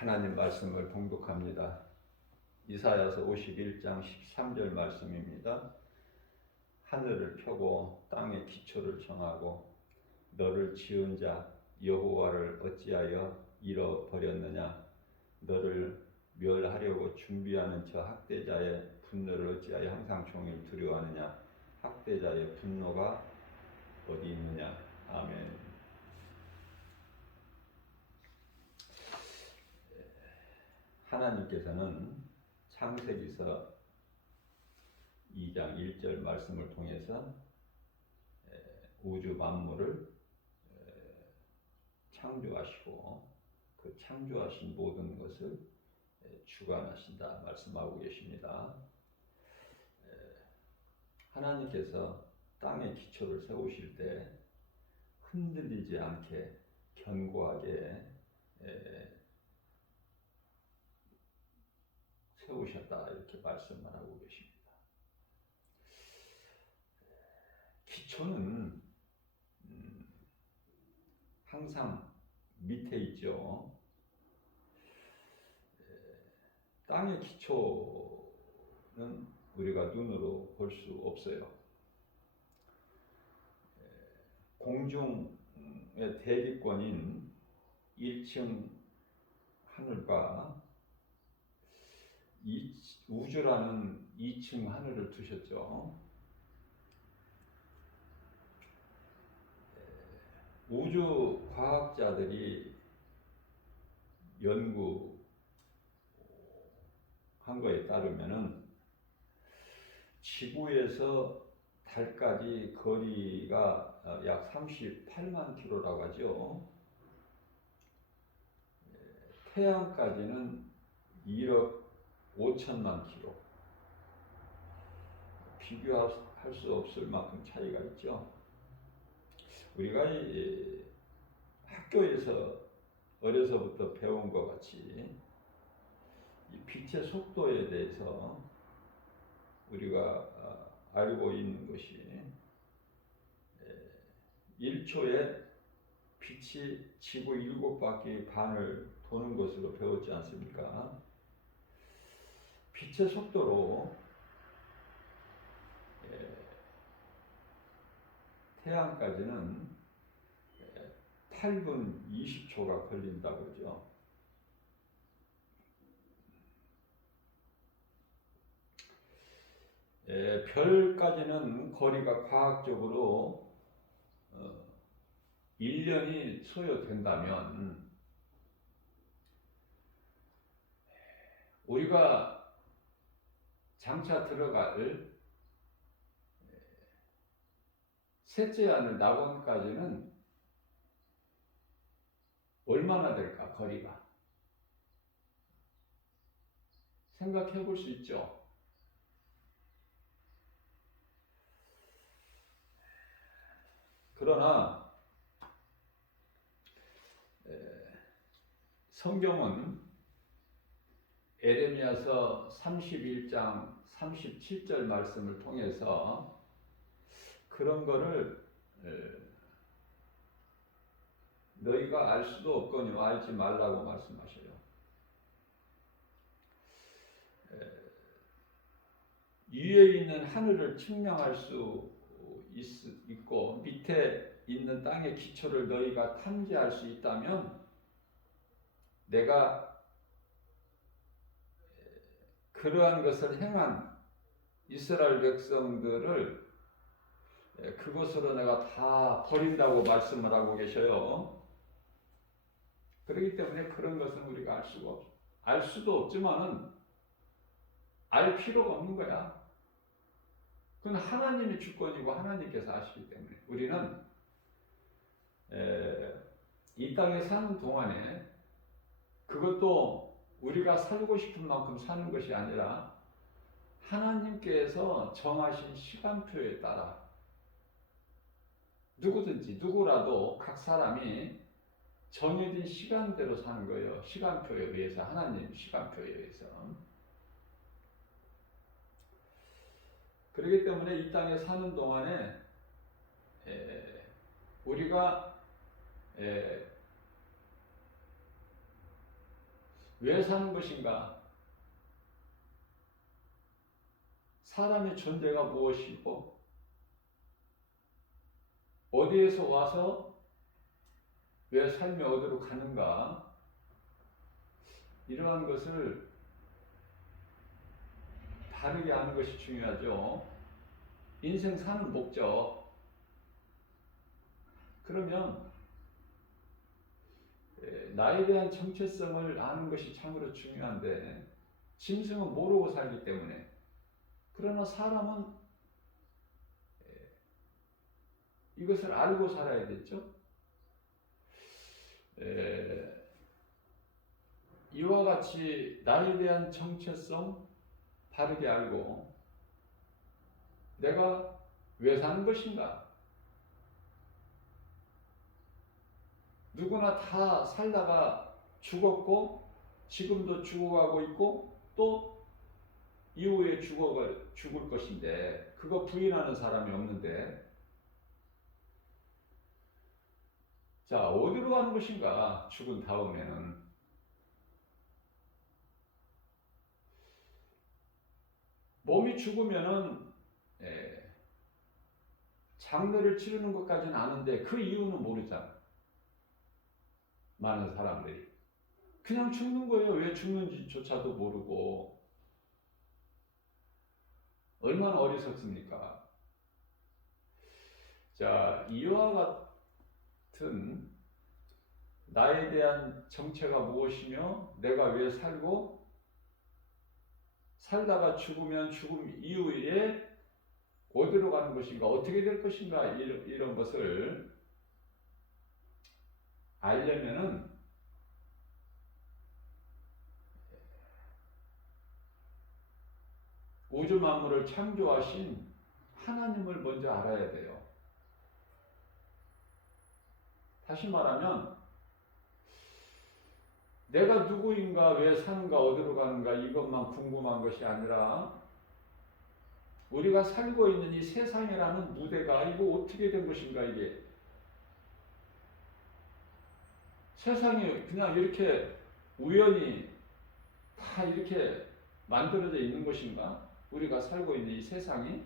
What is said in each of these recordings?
하나님 말씀을 봉독합니다. 이사야서 51장 13절 말씀입니다. 하늘을 펴고 땅의 기초를 정하고 너를 지은 자 여호와를 어찌하여 잃어버렸느냐. 너를 멸하려고 준비하는 저 학대자의 분노를 어찌하여 항상 종일 두려워하느냐. 학대자의 분노가 어디 있느냐. 아멘. 하나님께서는 창세기서 2장 1절 말씀을 통해서 우주 만물을 창조하시고 그 창조하신 모든 것을 주관하신다 말씀하고 계십니다. 하나님께서 땅의 기초를 세우실 때 흔들리지 않게 견고하게 세우셨다 이렇게 말씀을 하고 계십니다. 기초는 항상 밑에 있죠. 땅의 기초는 우리가 눈으로 볼 수 없어요. 공중의 대기권인 1층 하늘과 우주라는 2층 하늘을 두셨죠. 우주 과학자들이 연구한 거에 따르면은 지구에서 달까지 거리가 약 38만 킬로라고 하죠. 태양까지는 1억 5천만 킬로. 비교할 수 없을 만큼 차이가 있죠. 우리가 학교에서 어려서부터 배운 것 같이 이 빛의 속도에 대해서 우리가 알고 있는 것이 1초에 빛이 지구 7바퀴 반을 도는 것으로 배웠지 않습니까? 빛의 속도로 태양까지는 8분 20초가 걸린다고 그러죠. 별까지는 거리가 과학적으로 1년이 소요된다면 우리가 장차 들어갈 셋째 하늘 낙원까지는 얼마나 될까 거리가? 생각해 볼 수 있죠. 그러나 성경은 에레미야서 31장 37절 말씀을 통해서 그런 거를 너희가 알 수도 없거니와 알지 말라고 말씀하셔요. 위에 있는 하늘을 측량할 수 있고 밑에 있는 땅의 기초를 너희가 탐지할 수 있다면 내가 그러한 것을 행한 이스라엘 백성들을 그것으로 내가 다 버린다고 말씀을 하고 계셔요. 그렇기 때문에 그런 것은 우리가 알 수도 없지만은 알 필요가 없는 거야. 그건 하나님의 주권이고 하나님께서 하시기 때문에 우리는 이 땅에 사는 동안에 그것도 우리가 살고 싶은 만큼 사는 것이 아니라 하나님께서 정하신 시간표에 따라 누구라도 각 사람이 정해진 시간대로 사는 거예요. 시간표에 의해서, 하나님 시간표에 의해서. 그렇기 때문에 이 땅에 사는 동안에 우리가 왜 사는 것인가? 사람의 존재가 무엇이고 어디에서 와서 왜 삶이 어디로 가는가? 이러한 것을 바르게 아는 것이 중요하죠. 인생 사는 목적. 그러면 나에 대한 정체성을 아는 것이 참으로 중요한데 짐승은 모르고 살기 때문에. 그러나 사람은 이것을 알고 살아야 되죠. 이와 같이 나에 대한 정체성 바르게 알고 내가 왜 사는 것인가? 누구나 다 살다가 죽었고 지금도 죽어가고 있고 또 이후에 죽을 것인데 그거 부인하는 사람이 없는데 자 어디로 가는 것인가? 죽은 다음에는 몸이 죽으면은 장례를 치르는 것까지는 아는데 그 이유는 모르잖아. 많은 사람들이 그냥 죽는 거예요. 왜 죽는지조차도 모르고 얼마나 어리석습니까? 자, 이와 같은 나에 대한 정체가 무엇이며 내가 왜 살고 살다가 죽으면 죽음 이후에 어디로 가는 것인가 어떻게 될 것인가 이런 것을 알려면은 우주 만물을 창조하신 하나님을 먼저 알아야 돼요. 다시 말하면 내가 누구인가, 왜 사는가, 어디로 가는가 이것만 궁금한 것이 아니라 우리가 살고 있는 이 세상이라는 무대가 이거 어떻게 된 것인가 이게 세상이 그냥 이렇게 우연히 다 이렇게 만들어져 있는 것인가? 우리가 살고 있는 이 세상이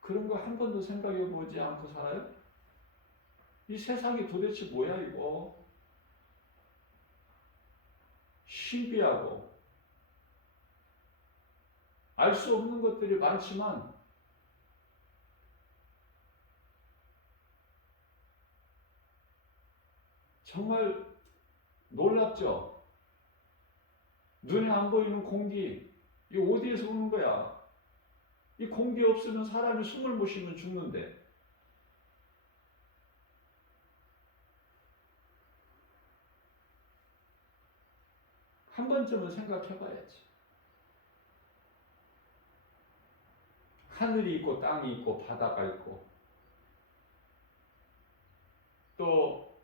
그런 거 한 번도 생각해 보지 않고 살아요? 이 세상이 도대체 뭐야 이거? 신비하고 알 수 없는 것들이 많지만 정말 놀랍죠? 눈에 안 보이는 공기 이 어디에서 오는 거야? 이 공기 없으면 사람이 숨을 못 쉬면 죽는데 한 번쯤은 생각해 봐야지. 하늘이 있고 땅이 있고 바다가 있고 또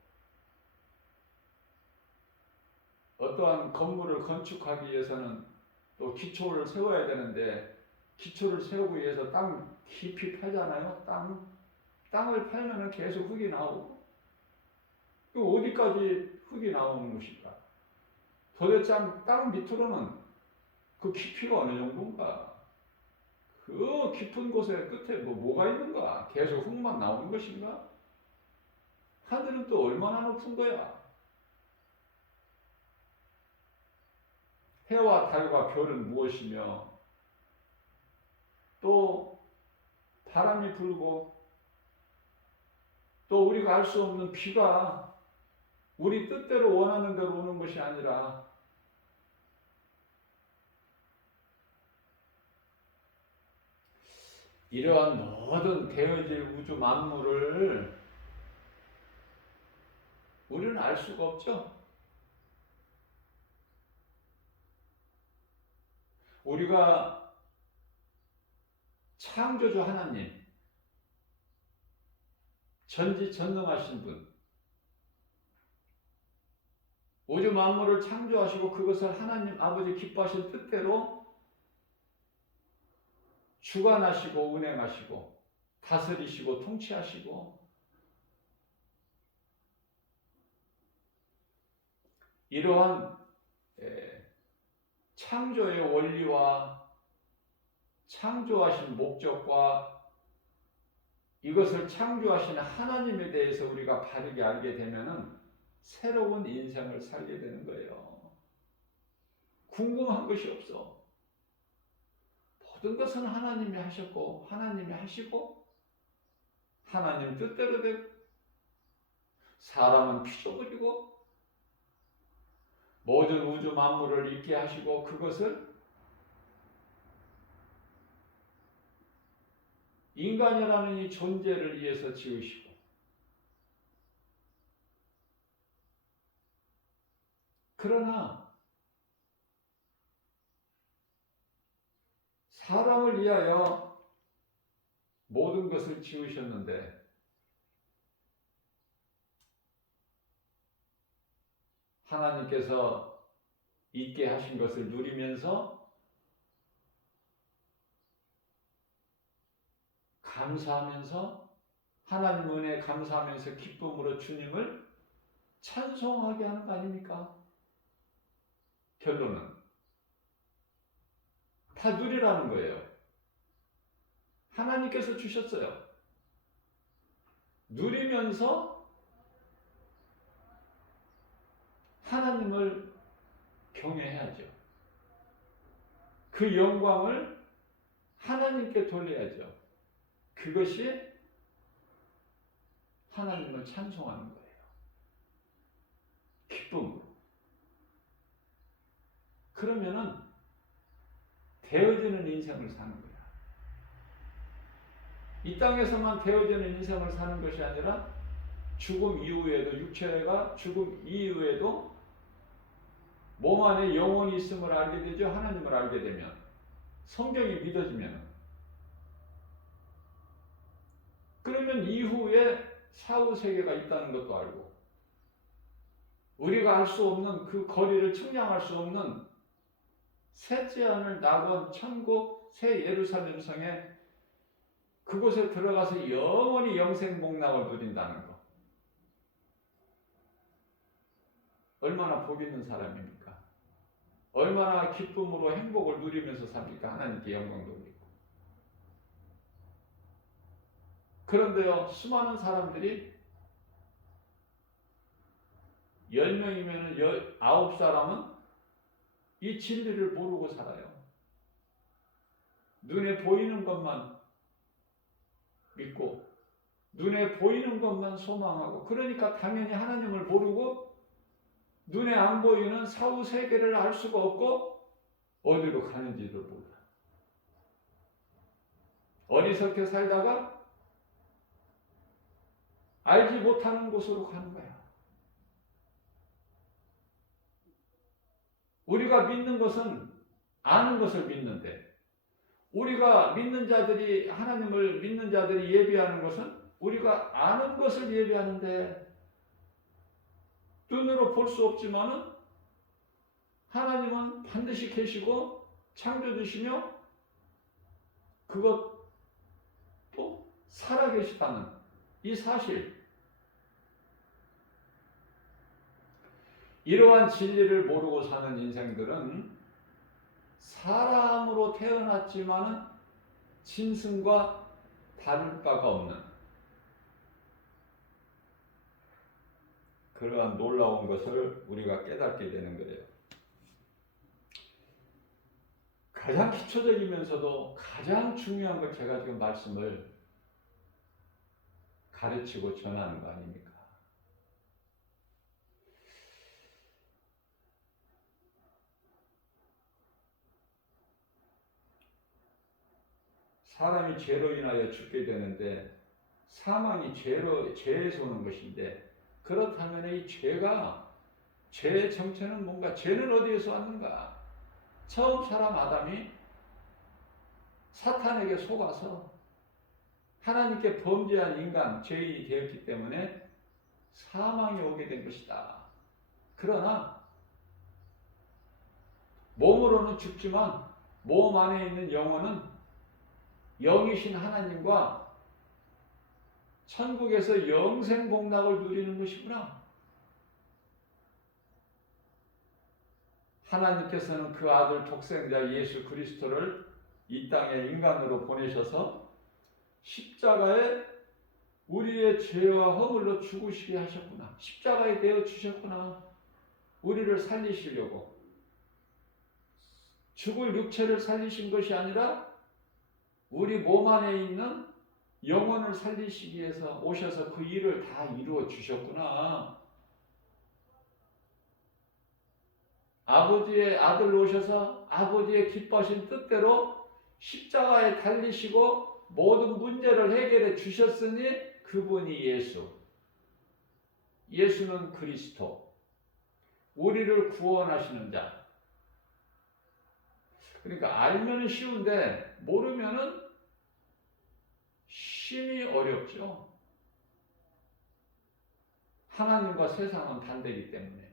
어떠한 건물을 건축하기 위해서는 또 기초를 세워야 되는데 기초를 세우기 위해서 땅 깊이 파잖아요. 땅을 팔면은 계속 흙이 나오고 그 어디까지 흙이 나오는 것인가? 도대체 땅 밑으로는 그 깊이가 어느 정도인가? 그 깊은 곳의 끝에 뭐가 있는가? 계속 흙만 나오는 것인가? 하늘은 또 얼마나 높은 거야? 해와 달과 별은 무엇이며 또 바람이 불고 또 우리가 알 수 없는 비가 우리 뜻대로 원하는 대로 오는 것이 아니라 이러한 모든 되어질 우주 만물을 우리는 알 수가 없죠. 우리가 창조주 하나님, 전지전능하신 분, 우주 만물을 창조하시고 그것을 하나님 아버지 기뻐하신 뜻대로 주관하시고 운행하시고 다스리시고 통치하시고 이러한 창조의 원리와 창조하신 목적과 이것을 창조하신 하나님에 대해서 우리가 바르게 알게 되면은 새로운 인생을 살게 되는 거예요. 궁금한 것이 없어. 모든 것은 하나님이 하셨고 하나님이 하시고 하나님 뜻대로 되고 사람은 피조물이고 모든 우주 만물을 있게 하시고 그것을 인간이라는 이 존재를 위해서 지으시고 그러나 사람을 위하여 모든 것을 지으셨는데 하나님께서 있게 하신 것을 누리면서 감사하면서 하나님 은혜에 감사하면서 기쁨으로 주님을 찬송하게 하는 거 아닙니까? 결론은 다 누리라는 거예요. 하나님께서 주셨어요. 누리면서 하나님을 경외해야죠. 그 영광을 하나님께 돌려야죠. 그것이 하나님을 찬송하는 거예요. 기쁨으로. 그러면은 되어지는 인생을 사는 거야. 이 땅에서만 되어지는 인생을 사는 것이 아니라 죽음 이후에도 육체가 죽음 이후에도 몸 안에 영혼이 있음을 알게 되죠. 하나님을 알게 되면 성경이 믿어지면 그러면 이후에 사후 세계가 있다는 것도 알고 우리가 알 수 없는 그 거리를 측량할 수 없는 셋째 하늘 낙원 천국 새 예루살렘 성에 그곳에 들어가서 영원히 영생 복락을 누린다는 것. 얼마나 복 있는 사람입니까? 얼마나 기쁨으로 행복을 누리면서 삽니까? 하나님께 영광 돌리고. 그런데요, 수많은 사람들이 10명이면 9사람은 이 진리를 모르고 살아요. 눈에 보이는 것만 믿고 눈에 보이는 것만 소망하고 그러니까 당연히 하나님을 모르고 눈에 안 보이는 사후 세계를 알 수가 없고 어디로 가는지를 몰라. 어리석게 살다가 알지 못하는 곳으로 가는 거야. 우리가 믿는 것은 아는 것을 믿는데 우리가 믿는 자들이 하나님을 믿는 자들이 예배하는 것은 우리가 아는 것을 예배하는데 눈으로 볼 수 없지만은 하나님은 반드시 계시고 창조주시며 그것도 살아계시다는 이 사실 이러한 진리를 모르고 사는 인생들은 사람으로 태어났지만은 짐승과 다를 바가 없는 그러한 놀라운 것을 우리가 깨닫게 되는 거예요. 가장 기초적이면서도 가장 중요한 걸 제가 지금 말씀을 가르치고 전하는 거 아닙니까? 사람이 죄로 인하여 죽게 되는데 사망이 죄에서 오는 것인데 그렇다면 이 죄의 정체는 뭔가? 죄는 어디에서 왔는가? 처음 사람 아담이 사탄에게 속아서 하나님께 범죄한 인간, 죄인이 되었기 때문에 사망이 오게 된 것이다. 그러나 몸으로는 죽지만 몸 안에 있는 영혼은 영이신 하나님과 천국에서 영생 복락을 누리는 것이구나. 하나님께서는 그 아들 독생자 예수 그리스도를 이 땅에 인간으로 보내셔서 십자가에 우리의 죄와 허물로 죽으시게 하셨구나. 십자가에 내어 주셨구나. 우리를 살리시려고. 죽을 육체를 살리신 것이 아니라 우리 몸 안에 있는 영혼을 살리시기 위해서 오셔서 그 일을 다 이루어 주셨구나. 아버지의 아들 오셔서 아버지의 기뻐하신 뜻대로 십자가에 달리시고 모든 문제를 해결해 주셨으니 그분이 예수. 예수는 그리스도. 우리를 구원하시는 자. 그러니까 알면은 쉬운데 모르면은 심히 어렵죠. 하나님과 세상은 반대이기 때문에.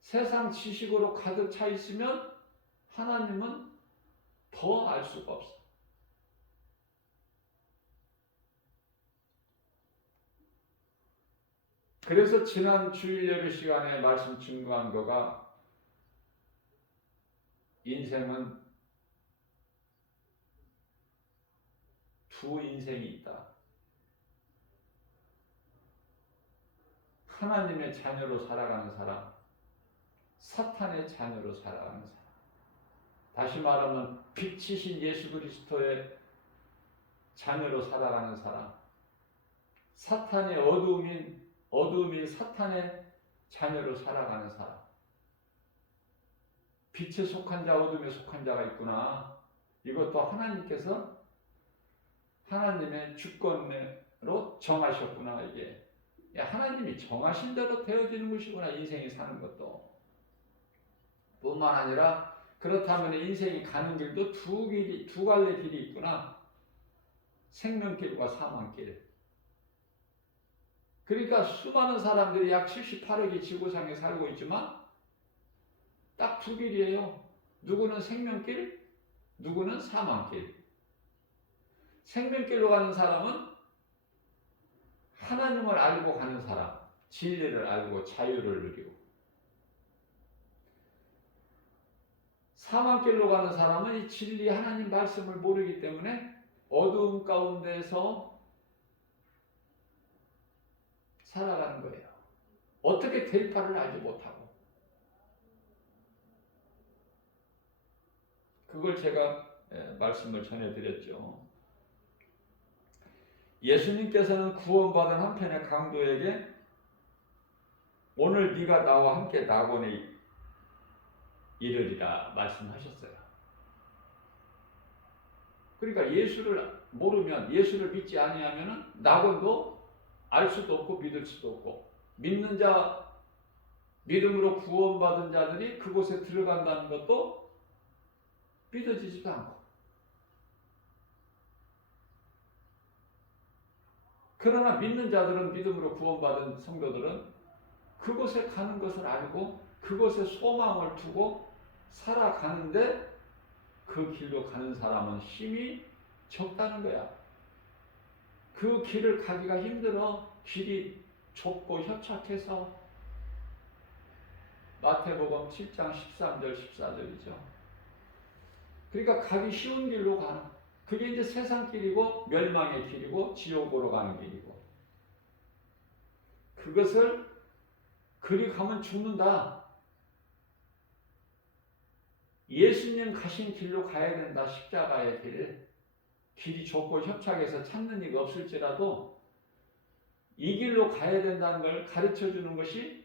세상 지식으로 가득 차 있으면 하나님은 더 알 수가 없어. 그래서 지난 주일 예배 시간에 말씀 증거한 거가 인생은 두 인생이 있다. 하나님의 자녀로 살아가는 사람, 사탄의 자녀로 살아가는 사람. 다시 말하면 빛이신 예수 그리스도의 자녀로 살아가는 사람, 사탄의 어두움인 사탄의 자녀로 살아가는 사람. 빛에 속한 자, 어둠에 속한 자가 있구나. 이것도 하나님께서 하나님의 주권으로 정하셨구나. 이게 하나님이 정하신 대로 되어지는 것이구나. 인생이 사는 것도. 뿐만 아니라 그렇다면 인생이 가는 길도 두 갈래 길이 있구나. 생명길과 사망길. 그러니까 수많은 사람들이 약 78억이 지구상에 살고 있지만 딱 두 길이에요. 누구는 생명길, 누구는 사망길. 생명길로 가는 사람은 하나님을 알고 가는 사람, 진리를 알고 자유를 누리고. 사망길로 가는 사람은 이 진리 하나님 말씀을 모르기 때문에 어두움 가운데서 살아가는 거예요. 어떻게 될 바를 알지 못하고. 그걸 제가 말씀을 전해드렸죠. 예수님께서는 구원받은 한편의 강도에게 오늘 네가 나와 함께 낙원에 이르리라 말씀하셨어요. 그러니까 예수를 모르면, 예수를 믿지 아니하면 낙원도 알 수도 없고 믿을 수도 없고, 믿는 자, 믿음으로 구원받은 자들이 그곳에 들어간다는 것도 믿어지지도 않고. 그러나 믿는 자들은, 믿음으로 구원받은 성도들은 그곳에 가는 것을 알고 그곳에 소망을 두고 살아가는데 그 길로 가는 사람은 힘이 적다는 거야. 그 길을 가기가 힘들어. 길이 좁고 협착해서. 마태복음 7장 13절 14절이죠. 그러니까 가기 쉬운 길로 가는, 그게 이제 세상 길이고 멸망의 길이고 지옥으로 가는 길이고, 그것을 그리 가면 죽는다. 예수님 가신 길로 가야 된다. 십자가의 길. 길이 좁고 협착해서 찾는 이가 없을지라도 이 길로 가야 된다는 걸 가르쳐 주는 것이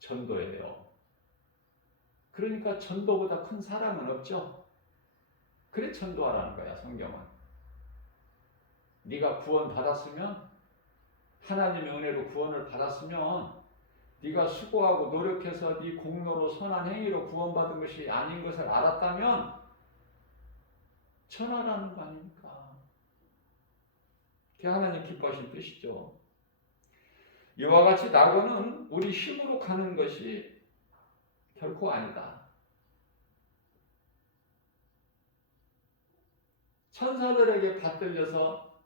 전도예요. 그러니까 전도보다 큰 사랑은 없죠. 그래 전도하라는 거야, 성경은. 네가 구원 받았으면, 하나님의 은혜로 구원을 받았으면, 네가 수고하고 노력해서 네 공로로 선한 행위로 구원받은 것이 아닌 것을 알았다면 전하라는 거 아닙니까? 그게 하나님 기뻐하신 뜻이죠. 이와 같이 낙원은 우리 힘으로 가는 것이 결코 아니다. 천사들에게 받들려서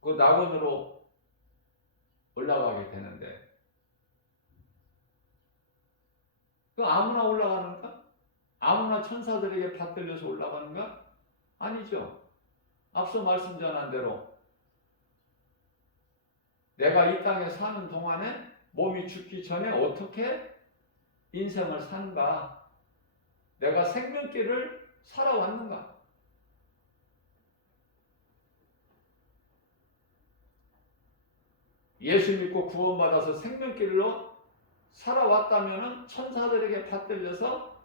그 낙원으로 올라가게 되는데, 그 아무나 올라가는가? 아무나 천사들에게 받들려서 올라가는가? 아니죠. 앞서 말씀 전한 대로 내가 이 땅에 사는 동안에 몸이 죽기 전에 어떻게 인생을 산가? 내가 생명길을 살아왔는가? 예수 믿고 구원받아서 생명길로 살아왔다면 천사들에게 받들려서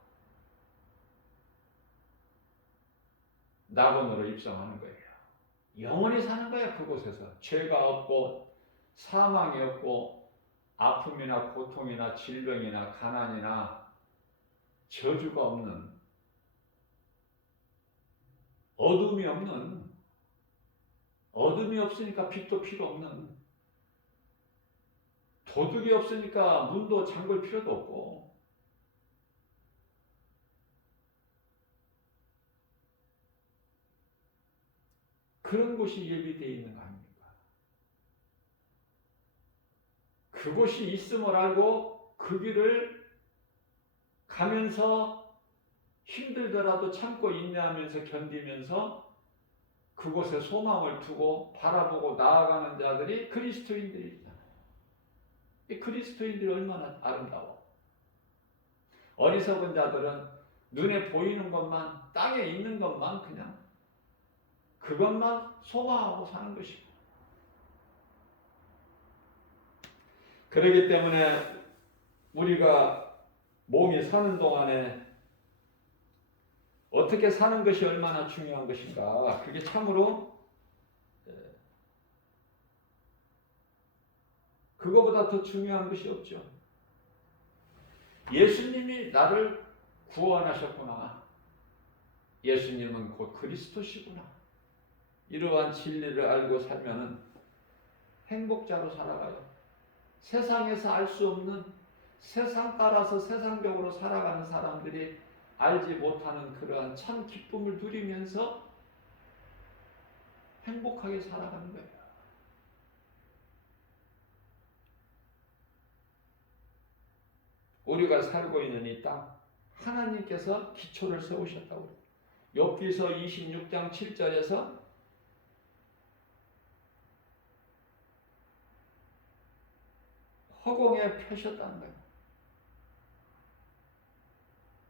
낙원으로 입성하는 거예요. 영원히 사는 거야. 그곳에서 죄가 없고 사망이 없고 아픔이나 고통이나 질병이나 가난이나 저주가 없는, 어둠이 없는, 어둠이 없으니까 빛도 필요 없는, 도둑이 없으니까 문도 잠글 필요도 없고, 그런 곳이 예비되어 있는 거 아닙니까? 그곳이 있음을 알고 그 길을 가면서 힘들더라도 참고 인내하면서 견디면서 그곳에 소망을 두고 바라보고 나아가는 자들이 그리스도인들이잖아요. 이 그리스도인들이 얼마나 아름다워. 어리석은 자들은 눈에 보이는 것만, 땅에 있는 것만 그냥 그것만 소망하고 사는 것이고, 그렇기 때문에 우리가 몸이 사는 동안에 어떻게 사는 것이 얼마나 중요한 것인가, 그게 참으로 그거보다 더 중요한 것이 없죠. 예수님이 나를 구원하셨구나. 예수님은 곧 그리스도시구나. 이러한 진리를 알고 살면은 행복자로 살아가요. 세상에서 알 수 없는, 세상 따라서 세상적으로 살아가는 사람들이 알지 못하는 그러한 참 기쁨을 누리면서 행복하게 살아가는 거예요. 우리가 살고 있는 이 땅, 하나님께서 기초를 세우셨다고. 욥기서 26장 7절에서 허공에 펴셨다는 거예요.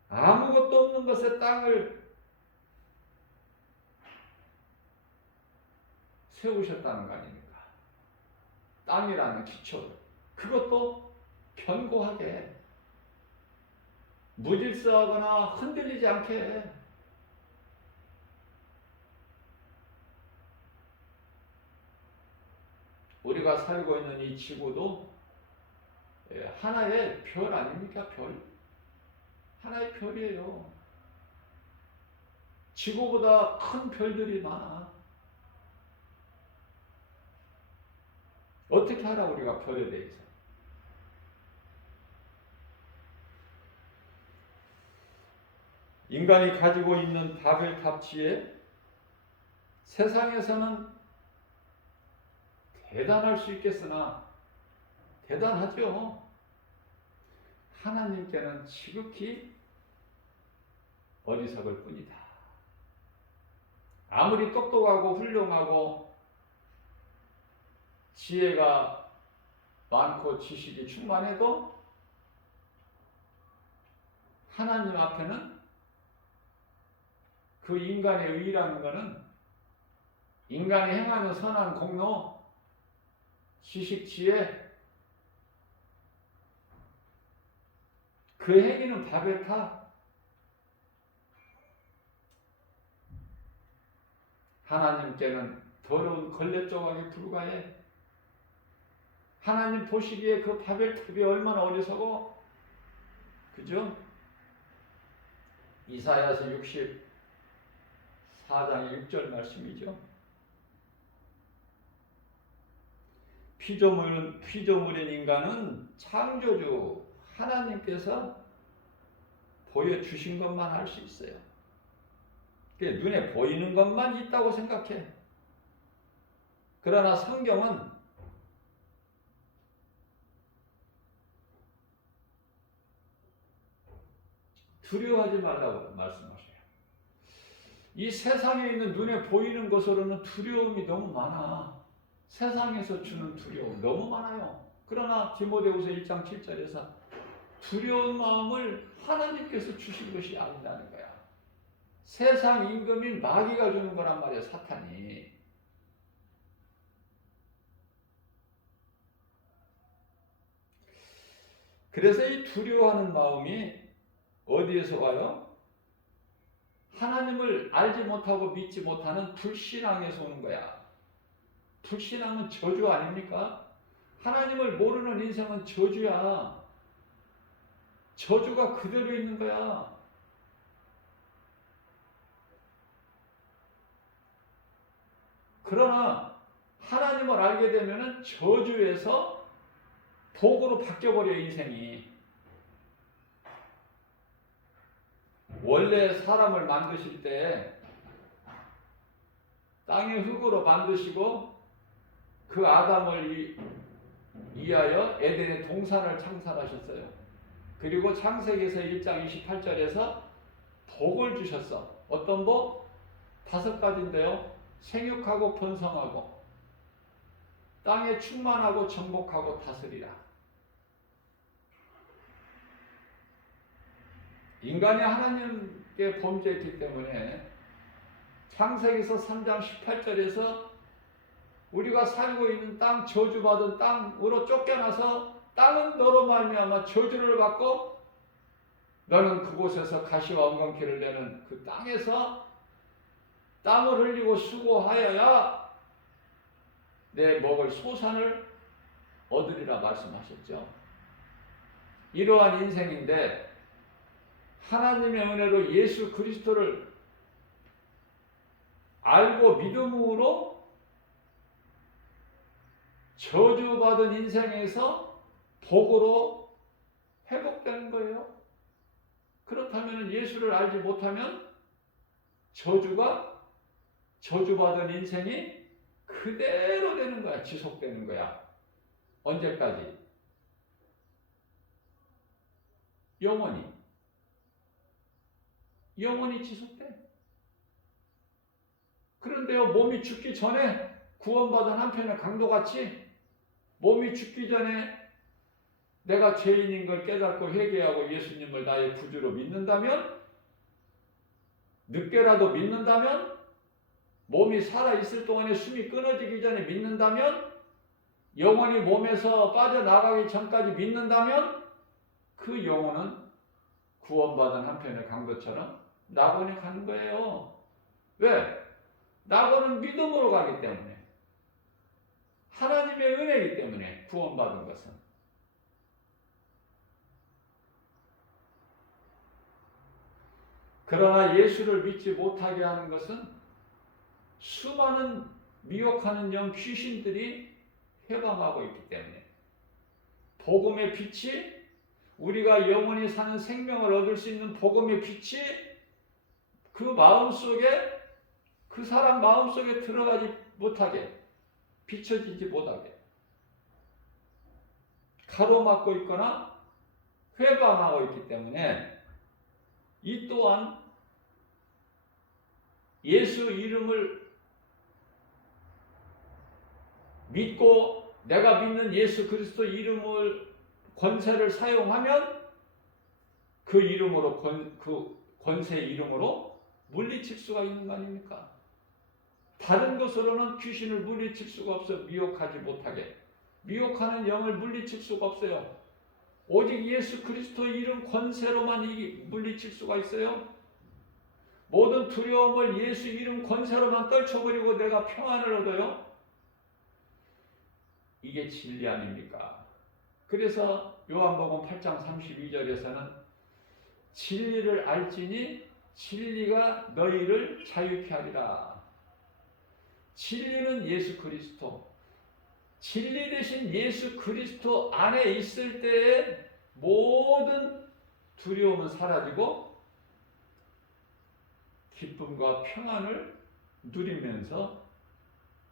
아무것도 없는 것에 땅을 세우셨다는 거 아닙니까? 땅이라는 기초를. 그것도 견고하게, 무질서하거나 흔들리지 않게. 우리가 살고 있는 이 지구도 하나의 별 아닙니까? 별. 하나의 별이에요. 지구보다 큰 별들이 많아. 어떻게 알아, 우리가 별에 대해서? 인간이 가지고 있는 바벨탑 지혜, 세상에서는 대단할 수 있겠으나 대단하죠. 하나님께는 지극히 어리석을 뿐이다. 아무리 똑똑하고 훌륭하고 지혜가 많고 지식이 충만해도 하나님 앞에는 그 인간의 의라는 것은, 인간이 행하는 선한 공로, 지식, 지혜, 그 행위는 바벨탑. 하나님께는 더러운 걸레 조각에 불과해. 하나님 보시기에 그 바벨탑이 얼마나 어리석어. 그죠? 이사야서 64장 6절 말씀이죠. 피조물인 인간은 창조주 하나님께서 보여주신 것만 알 수 있어요. 눈에 보이는 것만 있다고 생각해. 그러나 성경은 두려워하지 말라고 말씀하셔요. 이 세상에 있는 눈에 보이는 것으로는 두려움이 너무 많아. 세상에서 주는 두려움 너무 많아요. 그러나 디모데후서 1장 7절에서 두려운 마음을 하나님께서 주신 것이 아니라는 거야. 세상 임금인 마귀가 주는 거란 말이야, 사탄이. 그래서 이 두려워하는 마음이 어디에서 와요? 하나님을 알지 못하고 믿지 못하는 불신앙에서 오는 거야. 불신앙은 저주 아닙니까? 하나님을 모르는 인생은 저주야. 저주가 그대로 있는 거야. 그러나 하나님을 알게 되면 저주에서 복으로 바뀌어버려, 인생이. 원래 사람을 만드실 때 땅의 흙으로 만드시고 그 아담을 위하여 에덴의 동산을 창설하셨어요. 그리고 창세기에서 1장 28절에서 복을 주셨어. 어떤 복? 5가지인데요. 생육하고 번성하고 땅에 충만하고 정복하고 다스리라. 인간이 하나님께 범죄했기 때문에 창세기서 3장 18절에서 우리가 살고 있는 땅, 저주받은 땅으로 쫓겨나서 땅은 너로 말미암아 저주를 받고 너는 그곳에서 가시와 엉겅퀴를 내는 그 땅에서 땀을 흘리고 수고하여야 내 먹을 소산을 얻으리라 말씀하셨죠. 이러한 인생인데 하나님의 은혜로 예수 그리스도를 알고 믿음으로 저주받은 인생에서 복으로 회복되는 거예요. 그렇다면 예수를 알지 못하면 저주받은 인생이 그대로 되는 거야. 지속되는 거야. 언제까지? 영원히 지속돼. 그런데요, 몸이 죽기 전에 구원받은 한편의 강도같이 몸이 죽기 전에 내가 죄인인 걸 깨닫고 회개하고 예수님을 나의 구주로 믿는다면, 늦게라도 믿는다면, 몸이 살아있을 동안에 숨이 끊어지기 전에 믿는다면, 영혼이 몸에서 빠져나가기 전까지 믿는다면 그 영혼은 구원받은 한편의 강도처럼 낙원에 가는 거예요. 왜? 낙원은 믿음으로 가기 때문에, 하나님의 은혜이기 때문에 구원받은 것은. 그러나 예수를 믿지 못하게 하는 것은 수많은 미혹하는 영 귀신들이 해방하고 있기 때문에, 복음의 빛이, 우리가 영원히 사는 생명을 얻을 수 있는 복음의 빛이 그 마음속에, 그 사람 마음속에 들어가지 못하게, 비춰지지 못하게 가로막고 있거나 회방하고 있기 때문에, 이 또한 예수 이름을 믿고 내가 믿는 예수 그리스도 이름을 권세를 사용하면 그 이름으로, 그 권세 이름으로 물리칠 수가 있는 거 아닙니까? 다른 것으로는 귀신을 물리칠 수가 없어요. 미혹하지 못하게. 미혹하는 영을 물리칠 수가 없어요. 오직 예수 그리스도 이름 권세로만 물리칠 수가 있어요. 모든 두려움을 예수 이름 권세로만 떨쳐버리고 내가 평안을 얻어요. 이게 진리 아닙니까? 그래서 요한복음 8장 32절에서는 진리를 알지니 진리가 너희를 자유케 하리라. 진리는 예수 그리스도, 진리 대신 예수 그리스도 안에 있을 때에 모든 두려움은 사라지고 기쁨과 평안을 누리면서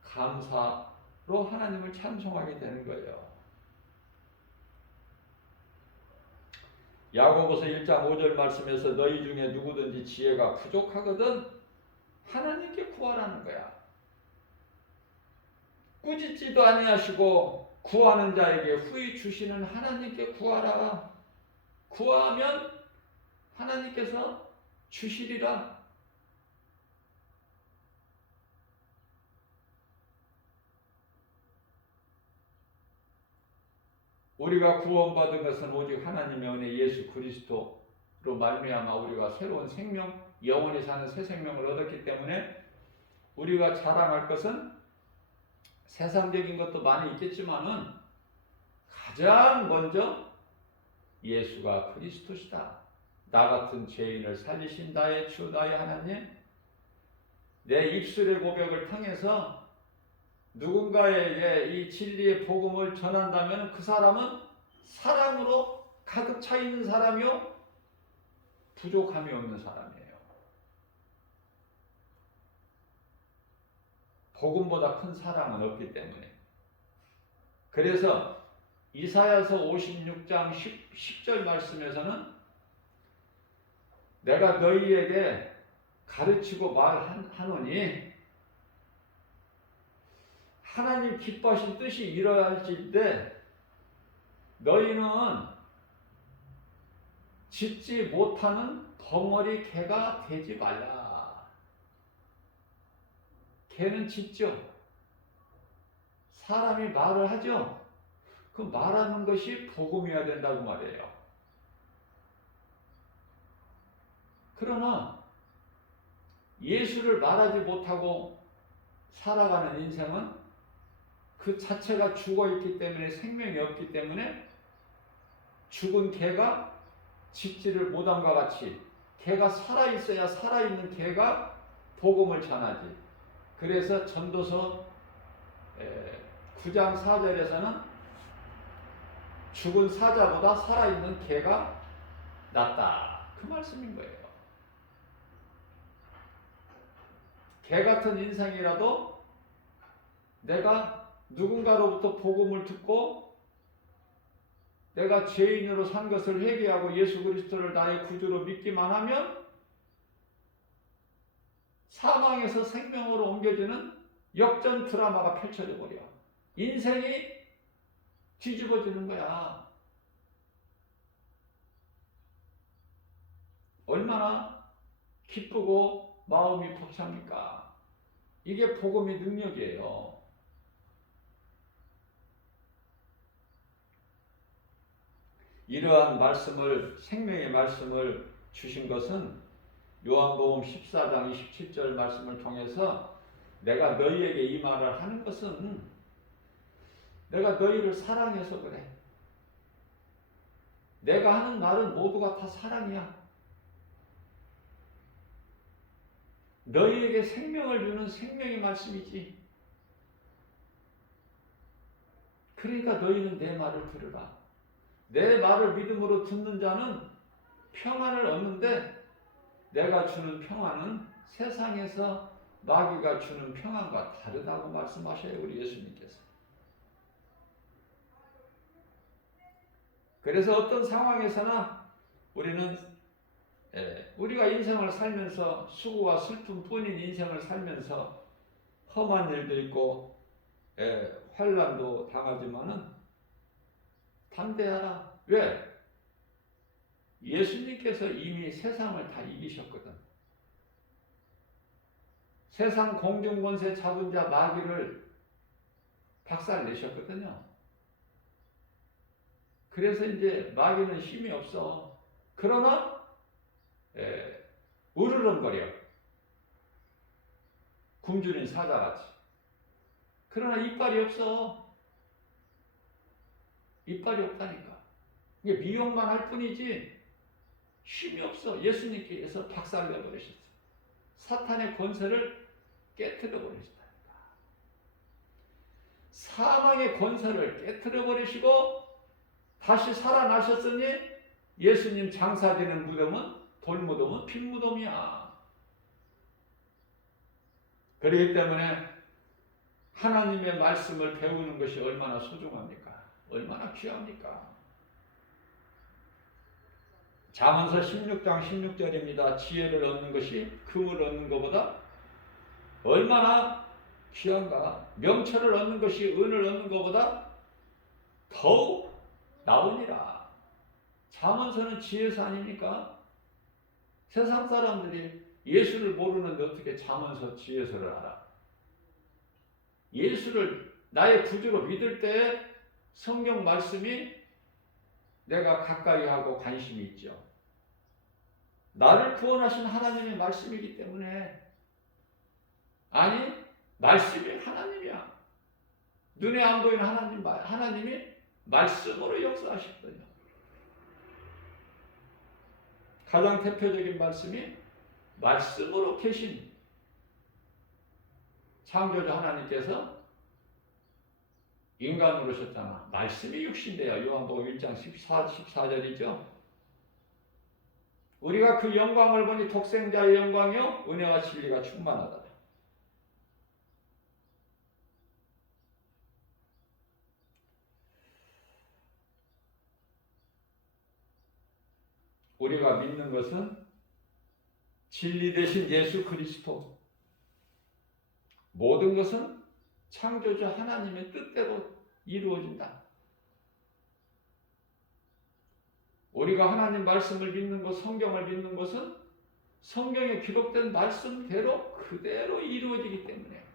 감사로 하나님을 찬송하게 되는 거예요. 야고보서 1장 5절 말씀에서 너희 중에 누구든지 지혜가 부족하거든 하나님께 구하라는 거야. 꾸짖지도 아니하시고 구하는 자에게 후히 주시는 하나님께 구하라. 구하면 하나님께서 주시리라. 우리가 구원받은 것은 오직 하나님의 은혜 예수 그리스도로 말미암아 우리가 새로운 생명, 영원히 사는 새 생명을 얻었기 때문에 우리가 자랑할 것은 세상적인 것도 많이 있겠지만은 가장 먼저 예수가 그리스도시다. 나 같은 죄인을 살리신 나의 주 나의 하나님, 내 입술의 고백을 통해서 누군가에게 이 진리의 복음을 전한다면 그 사람은 사랑으로 가득 차 있는 사람이요 부족함이 없는 사람이에요. 복음보다 큰 사랑은 없기 때문에. 그래서 이사야서 56장 10절 말씀에서는 내가 너희에게 가르치고 말하노니 하나님 기뻐하신 뜻이 이루어질때 너희는 짓지 못하는 벙어리 개가 되지 말라. 개는 짓죠. 사람이 말을 하죠. 그 말하는 것이 복음이어야 된다고 말이에요. 그러나 예수를 말하지 못하고 살아가는 인생은 그 자체가 죽어있기 때문에 생명이 없기 때문에 죽은 개가 짖지를 못함과 같이 개가 살아있어야 살아있는 개가 복음을 전하지. 그래서 전도서 9장 4절에서는 죽은 사자보다 살아있는 개가 낫다. 그 말씀인 거예요. 개 같은 인생이라도 내가 누군가로부터 복음을 듣고 내가 죄인으로 산 것을 회개하고 예수 그리스도를 나의 구주로 믿기만 하면 사망에서 생명으로 옮겨지는 역전 드라마가 펼쳐져 버려. 인생이 뒤집어지는 거야. 얼마나 기쁘고 마음이 벅찹니까? 이게 복음의 능력이에요. 이러한 말씀을, 생명의 말씀을 주신 것은 요한복음 14장 27절 말씀을 통해서 내가 너희에게 이 말을 하는 것은 내가 너희를 사랑해서 그래. 내가 하는 말은 모두가 다 사랑이야. 너희에게 생명을 주는 생명의 말씀이지. 그러니까 너희는 내 말을 들으라. 내 말을 믿음으로 듣는 자는 평안을 얻는데 내가 주는 평안은 세상에서 마귀가 주는 평안과 다르다고 말씀하셔요. 우리 예수님께서. 그래서 어떤 상황에서나 우리는 우리가 인생을 살면서 수고와 슬픔뿐인 인생을 살면서 험한 일도 있고 환난도 당하지만은 담대하라. 왜? 예수님께서 이미 세상을 다 이기셨거든. 세상 공중권세 잡은 자 마귀를 박살내셨거든요. 그래서 이제 마귀는 힘이 없어. 그러나 으르렁거려. 굶주린 사자같이. 그러나 이빨이 없어. 이빨이 없다니까. 이게 미혹만 할 뿐이지 힘이 없어. 예수님께서 박살내버리셨어. 사탄의 권세를 깨트려버리셨다니까. 사망의 권세를 깨트려버리시고 다시 살아나셨으니 예수님 장사되는 무덤은 돌무덤은 빈무덤이야. 그렇기 때문에 하나님의 말씀을 배우는 것이 얼마나 소중합니까? 얼마나 귀합니까? 잠언서 16장 16절입니다. 지혜를 얻는 것이 금을 얻는 것보다 얼마나 귀한가. 명철을 얻는 것이 은을 얻는 것보다 더욱 나으니라. 잠언서는 지혜서 아닙니까? 세상 사람들이 예수를 모르는데 어떻게 잠언서 지혜서를 알아? 예수를 나의 구주로 믿을 때 성경 말씀이 내가 가까이 하고 관심이 있죠. 나를 구원하신 하나님의 말씀이기 때문에. 아니, 말씀이 하나님이야. 눈에 안 보이는 하나님이 말씀으로 역사하셨거든요. 가장 대표적인 말씀이 말씀으로 계신 창조주 하나님께서 인간으로 오셨잖아. 말씀이 육신되어 요한복음 1장 14절이죠. 우리가 그 영광을 보니 독생자의 영광이요 은혜와 진리가 충만하다. 우리가 믿는 것은 진리 되신 예수 그리스도. 모든 것은 창조주 하나님의 뜻대로 이루어진다. 우리가 하나님 말씀을 믿는 것, 성경을 믿는 것은 성경에 기록된 말씀대로 그대로 이루어지기 때문에.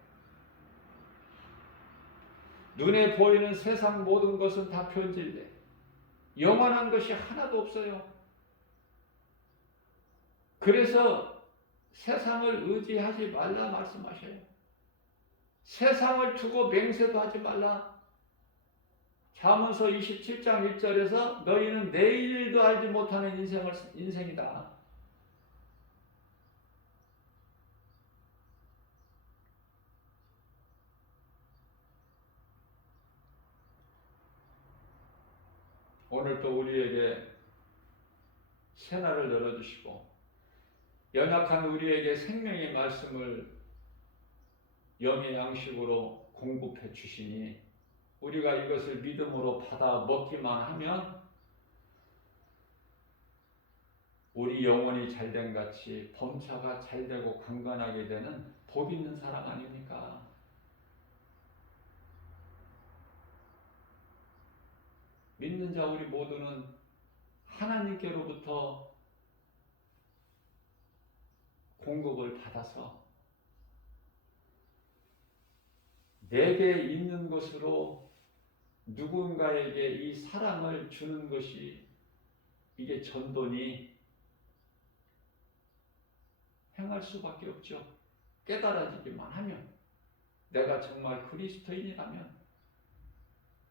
눈에 보이는 세상 모든 것은 다 변질돼. 영원한 것이 하나도 없어요. 그래서 세상을 의지하지 말라 말씀하셔요. 세상을 두고 맹세도 하지 말라. 잠언서 27장 1절에서 너희는 내일도 알지 못하는 인생이다. 오늘 또 우리에게 새날을 열어주시고 연약한 우리에게 생명의 말씀을 영의 양식으로 공급해 주시니 우리가 이것을 믿음으로 받아 먹기만 하면 우리 영혼이 잘된 같이 범사가 잘되고 강건하게 되는 복 있는 사람 아닙니까? 믿는 자 우리 모두는 하나님께로부터 공급을 받아서 내게 있는 것으로 누군가에게 이 사랑을 주는 것이 이게 전도니 행할 수밖에 없죠. 깨달아지기만 하면 내가 정말 그리스도인이라면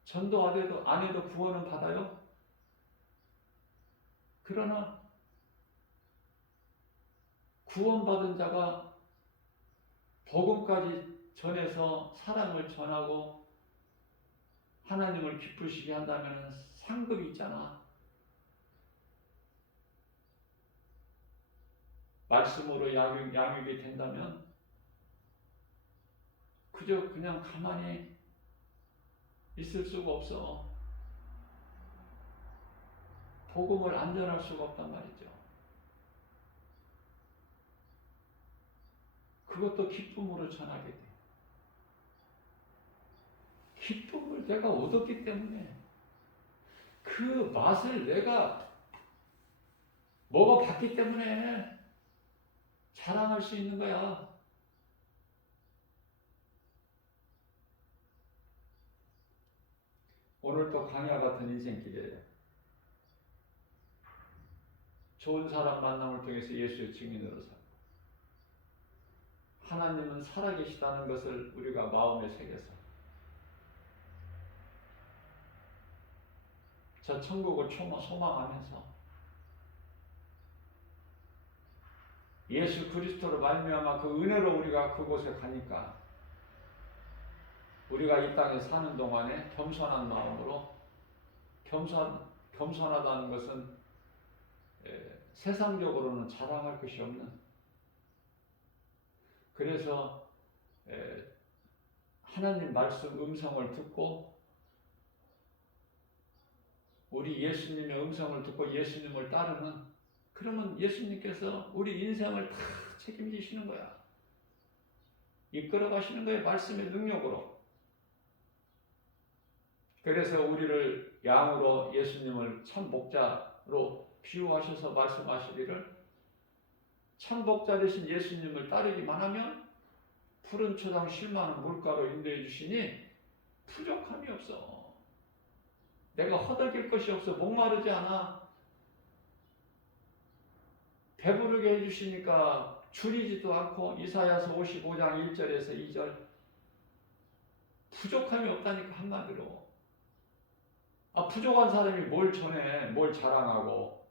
전도 안 해도 구원은 받아요. 그러나 구원받은 자가 복음까지 전해서 사랑을 전하고 하나님을 기쁘시게 한다면 상급이 있잖아. 말씀으로 양육이 된다면 그저 그냥 가만히 있을 수가 없어. 복음을 안 전할 수가 없단 말이죠. 그것도 기쁨으로 전하게 돼. 기쁨을 내가 얻었기 때문에 그 맛을 내가 먹어봤기 때문에 자랑할 수 있는 거야. 오늘도 강야 같은 인생길이에요. 좋은 사람 만남을 통해서 예수의 증인으로 살고 하나님은 살아계시다는 것을 우리가 마음에 새겨서 저 천국을 소망하면서 예수 그리스도로 말미암아 그 은혜로 우리가 그곳에 가니까 우리가 이 땅에 사는 동안에 겸손한 마음으로 겸손하다는 것은 세상적으로는 자랑할 것이 없는, 그래서 하나님 말씀 음성을 듣고 우리 예수님의 음성을 듣고 예수님을 따르는 그러면 예수님께서 우리 인생을 다 책임지시는 거야. 이끌어 가시는 거예요. 말씀의 능력으로. 그래서 우리를 양으로 예수님을 참 목자로 비유하셔서 말씀하시기를 참 목자 되신 예수님을 따르기만 하면 푸른 초당 쉴 만한 물가로 인도해 주시니 부족함이 없어. 내가 허덕일 것이 없어. 목마르지 않아. 배부르게 해주시니까 줄이지도 않고 이사야서 55장 1절에서 2절 부족함이 없다니까 한마디로. 부족한 사람이 뭘 전해, 뭘 자랑하고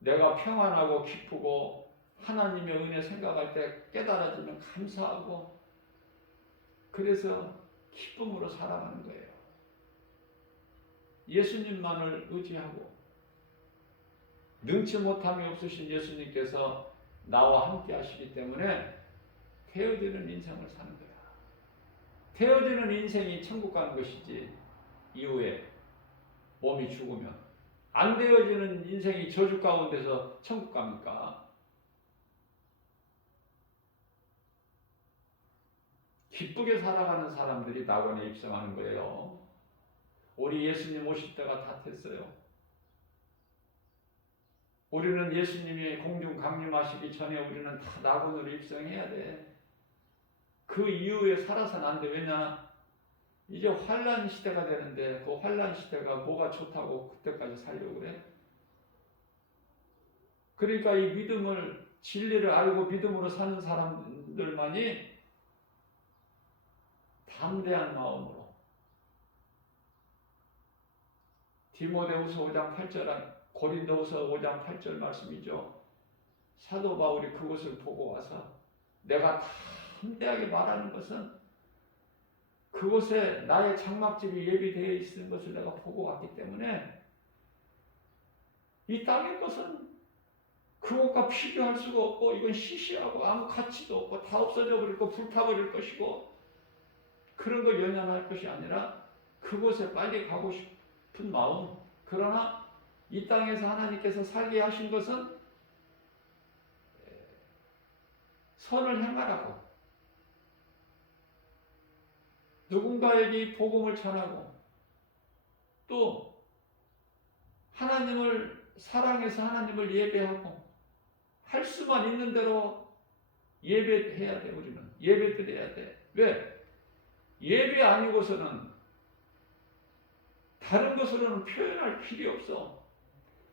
내가 평안하고 기쁘고 하나님의 은혜 생각할 때 깨달아지면 감사하고 그래서 기쁨으로 살아가는 거예요. 예수님만을 의지하고 능치 못함이 없으신 예수님께서 나와 함께 하시기 때문에 되어지는 인생을 사는 거야. 되어지는 인생이 천국 가는 것이지 이후에 몸이 죽으면 안 되어지는 인생이 저주 가운데서 천국 갑니까? 기쁘게 살아가는 사람들이 낙원에 입성하는 거예요. 우리 예수님 오실 때가 다 됐어요. 우리는 예수님이 공중 강림하시기 전에 우리는 다 낙원으로 입성해야 돼. 그 이후에 살아서는 안 돼. 왜냐? 이제 환란 시대가 되는데 그 환란 시대가 뭐가 좋다고 그때까지 살려고 그래? 그러니까 이 믿음을 진리를 알고 믿음으로 사는 사람들만이 담대한 마음으로 디모데후서 5장 8절 고린도후서 5장 8절 말씀이죠. 사도 바울이 그것을 보고 와서 내가 담대하게 말하는 것은 그곳에 나의 장막집이 예비되어 있는 것을 내가 보고 왔기 때문에 이 땅의 것은 그것과 비교할 수가 없고 이건 시시하고 아무 가치도 없고 다 없어져 버릴 거 불타버릴 것이고 그런 거 연연할 것이 아니라 그곳에 빨리 가고 싶은 마음. 그러나 이 땅에서 하나님께서 살게 하신 것은 선을 행하라고 누군가에게 복음을 전하고 또 하나님을 사랑해서 하나님을 예배하고 할 수만 있는 대로 예배해야 돼. 우리는 예배드려야 돼. 왜? 예배 아니고서는 다른 것으로는 표현할 길이 없어.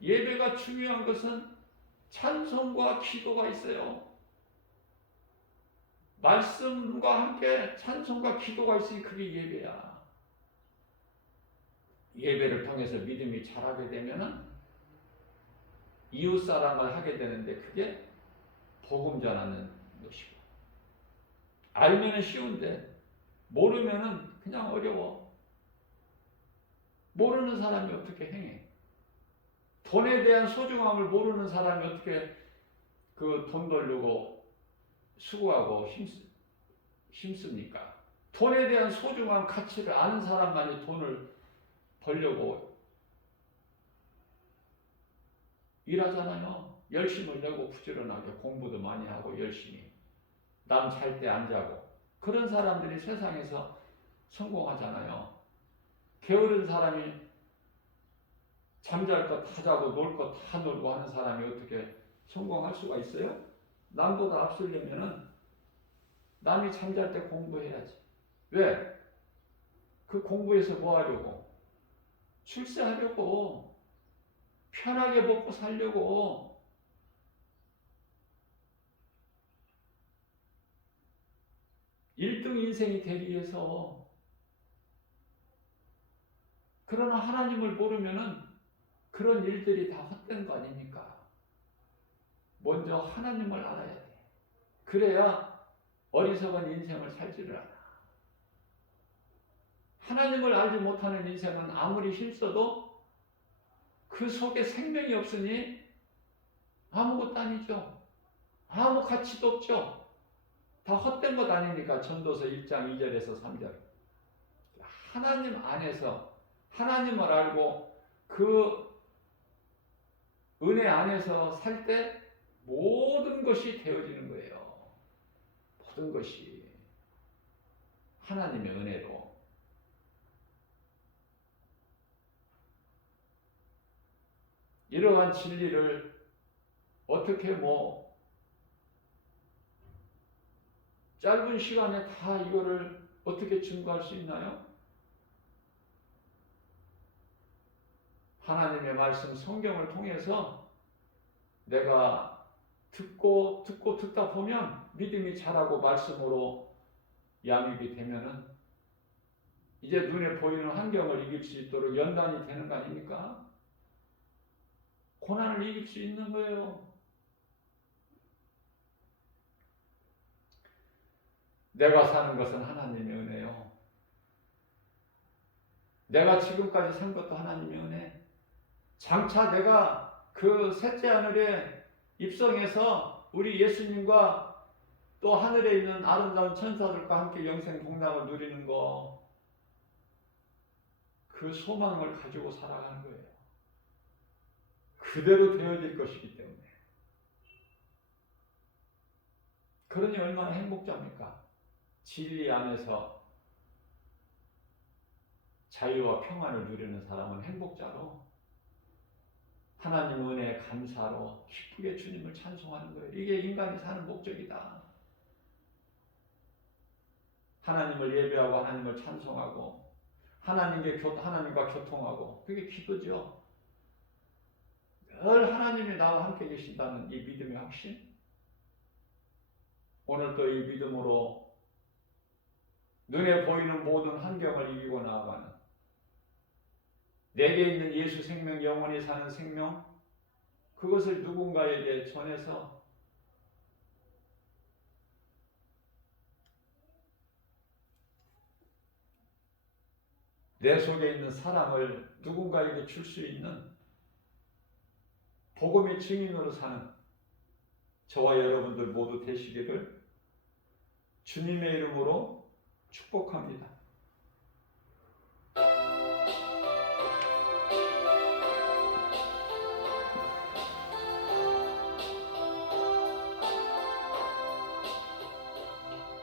예배가 중요한 것은 찬송과 기도가 있어요. 말씀과 함께 찬송과 기도가 있으니 그게 예배야. 예배를 통해서 믿음이 자라게 되면은 이웃사랑을 하게 되는데 그게 복음 전하는 것이고 알면은 쉬운데 모르면은 그냥 어려워. 모르는 사람이 어떻게 행해? 돈에 대한 소중함을 모르는 사람이 어떻게 그 돈 벌려고 수고하고 힘씁니까? 돈에 대한 소중함, 가치를 아는 사람만이 돈을 벌려고 일하잖아요. 열심을 내고 부지런하게 공부도 많이 하고 열심히 남 잘 때 안 자고 그런 사람들이 세상에서 성공하잖아요. 게으른 사람이 잠잘 거 다 자고 놀 거 다 놀고 하는 사람이 어떻게 성공할 수가 있어요? 남보다 앞서려면은 남이 잠잘 때 공부해야지. 왜? 그 공부해서 뭐 하려고? 출세하려고. 편하게 먹고 살려고. 1등 인생이 되기 위해서. 그러나 하나님을 모르면은 그런 일들이 다 헛된 거 아닙니까? 먼저 하나님을 알아야 돼. 그래야 어리석은 인생을 살지를 않아. 하나님을 알지 못하는 인생은 아무리 힘써도 그 속에 생명이 없으니 아무것도 아니죠. 아무 가치도 없죠. 다 헛된 것 아닙니까? 전도서 1장 2절에서 3절. 하나님 안에서 하나님을 알고 그 은혜 안에서 살 때 모든 것이 되어지는 거예요. 모든 것이 하나님의 은혜로. 이러한 진리를 어떻게 짧은 시간에 다 이거를 어떻게 증거할 수 있나요? 하나님의 말씀 성경을 통해서 내가 듣고 듣다 보면 믿음이 자라고 말씀으로 양육이 되면은 이제 눈에 보이는 환경을 이길 수 있도록 연단이 되는 거 아닙니까? 고난을 이길 수 있는 거예요. 내가 사는 것은 하나님의 은혜요. 내가 지금까지 산 것도 하나님의 은혜. 장차 내가 그 셋째 하늘에 입성해서 우리 예수님과 또 하늘에 있는 아름다운 천사들과 함께 영생 복락을 누리는 거, 그 소망을 가지고 살아가는 거예요. 그대로 되어질 것이기 때문에. 그러니 얼마나 행복자입니까? 진리 안에서 자유와 평안을 누리는 사람은 행복자로, 하나님 은혜에 감사로 기쁘게 주님을 찬송하는 거예요. 이게 인간이 사는 목적이다. 하나님을 예배하고 하나님을 찬송하고 하나님과 교통하고, 그게 기도죠. 늘 하나님이 나와 함께 계신다는 이 믿음의 확신. 오늘도 이 믿음으로 눈에 보이는 모든 환경을 이기고 나아가는, 내게 있는 예수 생명, 영원히 사는 생명, 그것을 누군가에게 전해서 내 속에 있는 사랑을 누군가에게 줄 수 있는 복음의 증인으로 사는 저와 여러분들 모두 되시기를 주님의 이름으로 축복합니다.